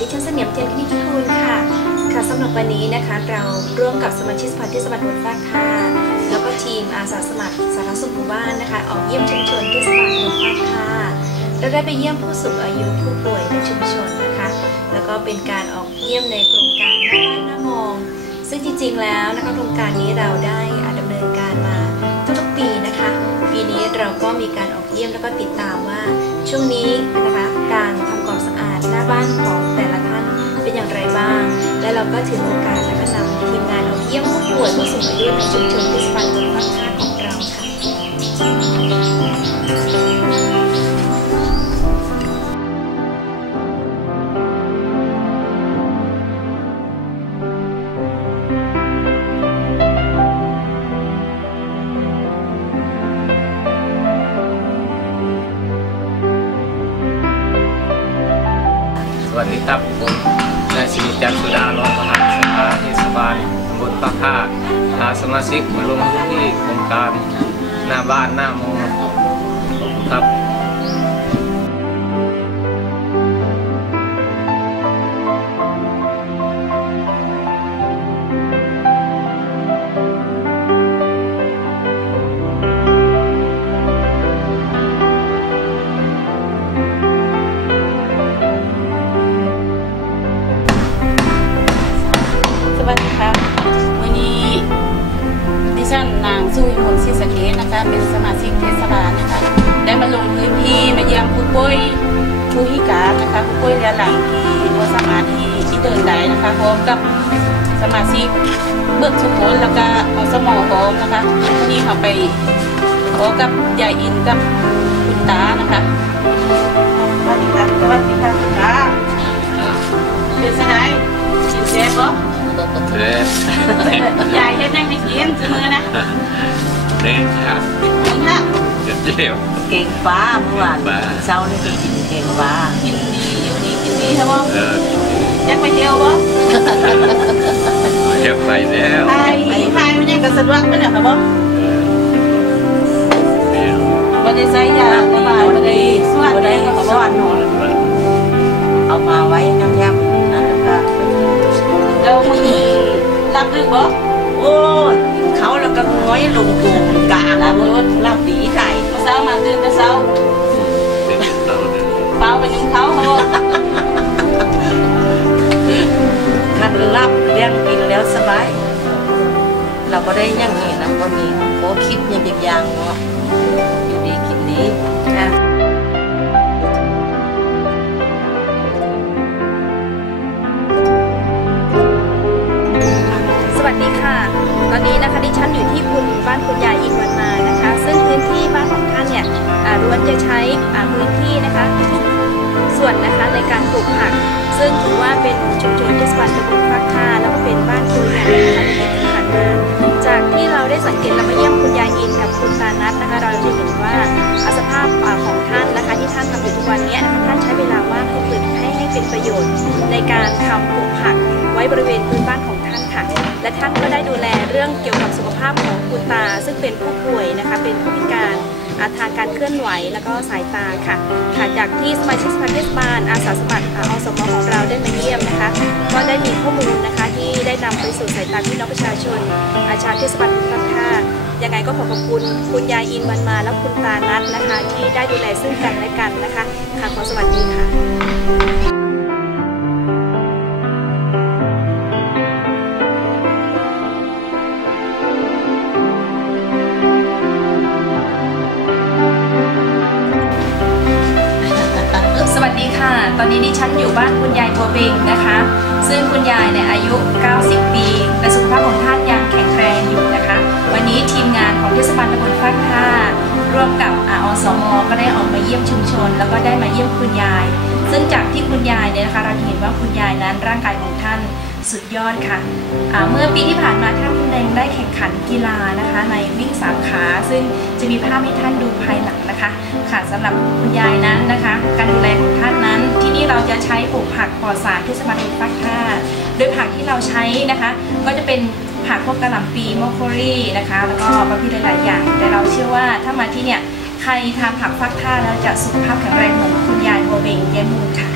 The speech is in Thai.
ดิฉันเสนียมเทียนคณิตทูลค่ะ ค่ะสำหรับวันนี้นะคะ เราร่วมกับสมาชิกสภาเทศบาลตำบลฟากท่าแล้วก็ทีมอาสาสมัครสาธารณสุขหมู่บ้านนะคะ ออกเยี่ยมชุมชนเทศบาลตำบลฟากท่าเราได้ไปเยี่ยมผู้สูงอายุผู้ป่วยในชุมชนนะคะ แล้วก็เป็นการออกเยี่ยมในโครงการหน้าบ้านหน้ามอง ซึ่งจริงๆแล้วนะคะโครงการนี้เราได้ดำเนินการมาทุกๆปีนะคะ ปีนี้เราก็มีการออกเยี่ยมแล้วก็ติดตามว่าช่วงนี้นะคะการทำความสะอาดหน้าบ้านของ บ้าง และเราก็ถือโอกาสและก็นำทีมงานออกเยี่ยมผู้ป่วยผู้สูงอายุในชุมชนเทศบาลตำบลภาคท่าของเราค่ะสวัสดีครับผม นายสิริจันทร์สุดารองประธานสภาเทศบาลตำบลปากท่าพาสมาชิกมาลงพื้นที่โครงการหน้าบ้านหน้ามองครับ วัสดีค่ะวันนี้ดิฉันนางสุวิมลศิสะเกตนะคะเป็นสมาชิกเทศบาลนะคะได้มาลงพื้นที่มาเยี่ยมผู้ป่วยผู้พิการนะคะผู้ป่วยเรื้อรังที่บ่สามารถที่ที่เดินได้นะคะพร้อมกับสมาชิกเบิกทุกคนแล้วก็เอาสมอพร้อมนะคะวันนี้เขาไปขอกับยายอินกับคุณตานะคะสวัสดีค่ะสวัสดีค่ะคุณตาเป็นสไงกินแซ่บบ่ เด้อยายเฮ็ดยังให้กินซื้อมือนะเด้ครับกินค่ะเดี๋ยวเดี๋ยวเก่งฟ้าเมื่อวานฟ้าเช้านี่ไปกินเก่งฟ้ากินดีอยู่ดีกินดีใช่บ่เอออยากไปเที่ยวบ่เดี๋ยวไปแล้วไทยไทยมันยังก็สะดวกไปเนี่ยค่ะบ่เออเดี๋ยวบ่ได้ใช้ยาระบายบ่ได้สวดบ่ได้ได้ค่ะสบ่วรรค์หนอนเอามาไว้ย่ำ รับดึกบ่โอ้ยเขาแล้วก็ง้อยลงตัวกลางแล้วรถรับดีใจมื้อเช้ามาตื่นแต่เช้าเดี๋ยวเราเดินเปล่าไปนึ่งเขาเขาบ่คันรับเลี้ยงกินแล้วสบาย เราก็ได้อยังนี้นะก็มีโอ้คิดอยังอีกอย่างเนาะอยู่ดีกินดีนะ บ้านคุณยายอิงวันมานะคะ ซึ่งพื้นที่บ้านของท่านเนี่ยอ่าล้วนจะใช้พื้นที่นะคะทุกส่วนนะคะในการปลูกผัก ซึ่งถือว่าเป็นชุมชนเทศบาลตำบลฟักท่าแล้วก็เป็นบ้านตัวอย่างนะคะในปีที่ผ่านมาจากที่เราได้สังเกตเรามาเยี่ยมคุณยายอินกับคุณตานัทนะคะ เราจะเห็นว่าอาสภาพาของท่านนะคะที่ท่านทำอยู่ทุกวันนี้นะคะท่านใช้เวลาว่างให้เกิดให้ให้เป็นประโยชน์ในการทำปลูกผักไว้บริเวณพื้น ค่ะ และท่านก็ได้ดูแลเรื่องเกี่ยวกับสุขภาพของคุณตา ซึ่งเป็นผู้ป่วยนะคะ เป็นผู้พิการอาทางการเคลื่อนไหวแล้วก็สายตาค่ะค่ะจากที่สมาชิกสภาเทศบาลอาสาสมัครอสมของเราได้มาเยี่ยมนะคะ ก็ได้มีข้อมูลนะคะที่ได้นำไปสู่สายตาพี่น้องประชาชน อาชาเทศบาลทุกท่ายังไงก็ขอขอบคุณคุณยายอินวันมาและคุณตานัทนะคะ ที่ได้ดูแลซึ่งกันและกันนะคะค่ะขอสวัสดีค่ะ ตอนนี้ดิฉันอยู่บ้านคุณยายโทเบงนะคะ ซึ่งคุณยายเนี่ยอายุ 90 ปี แต่สุขภาพของท่านยังแข็งแรงอยู่นะคะ วันนี้ทีมงานของเทศบาลตำบลฟักท่าร่วมกับอาอสมก็ได้ออกมาเยี่ยมชุมชน แล้วก็ได้มาเยี่ยมคุณยาย ซึ่งจากที่คุณยายเนี่ยนะคะเราเห็นว่าคุณยายนั้นร่างกายของท่านสุดยอดค่ะอ่าเมื่อปีที่ผ่านมาท่านแดงได้แข่งขันกีฬานะคะ ในวิ่งสามขา ซึ่งจะมีภาพให้ท่านดูภายหลังนะคะ ค่ะสำหรับคุณยายนั้นนะคะ การดูแลของท่านนั้น ที่เราจะใช้ปลูกผักปลอดสารที่สมาร์ทฟักท่าโดยผักที่เราใช้นะคะ ก็จะเป็นผักพวกกระหล่ำปีมอคโครี่นะคะ แล้วก็ประเภทหลาย ๆ อย่าง แต่เราเชื่อว่าถ้ามาที่เนี่ยใครทานผักฟักท่าแล้วจะสุขภาพแข็งแรงเหมือนคุณยายโบเบงแย้มมูลค่ะ